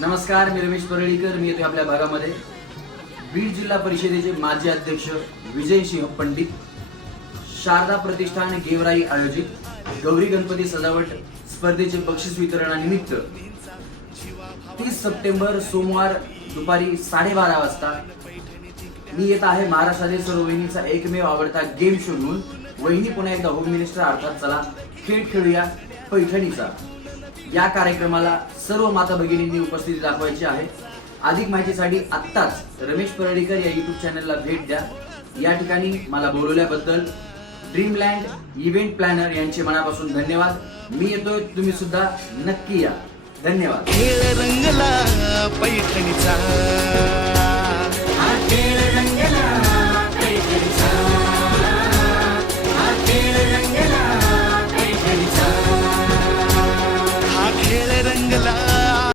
नमस्कार मी रमेश परळीकर मी येतो आपल्या भागामध्ये. बीड जिल्हा परिषदेचे माजी अध्यक्ष विजय सिंह पंडित शारदा प्रतिष्ठान गेवराई आयोजित गौरी गणपती सजावट स्पर्धेचे बक्षीस वितरणानिमित्त तीस सप्टेंबर सोमवार दुपारी साडेबारा वाजता मी येत आहे महाराष्ट्रातील सर्व वहिनीचा एकमेव आवडता गेम शो घेऊन वहिनी पुन्हा एकदा होम मिनिस्टर अर्थात चला खेळ खेळूया पैठणीचा. या कार्यक्रमाला सर्व माता भगिनींनी उपस्थिती दाखवायची आहे. अधिक माहितीसाठी आत्ताच रमेश परळीकर या युट्यूब चॅनलला भेट द्या. या ठिकाणी मला बोलवल्याबद्दल ड्रीमलँड इव्हेंट प्लॅनर यांचे मनापासून धन्यवाद. मी येतोय तुम्ही सुद्धा नक्की या. धन्यवाद. கரங்களால்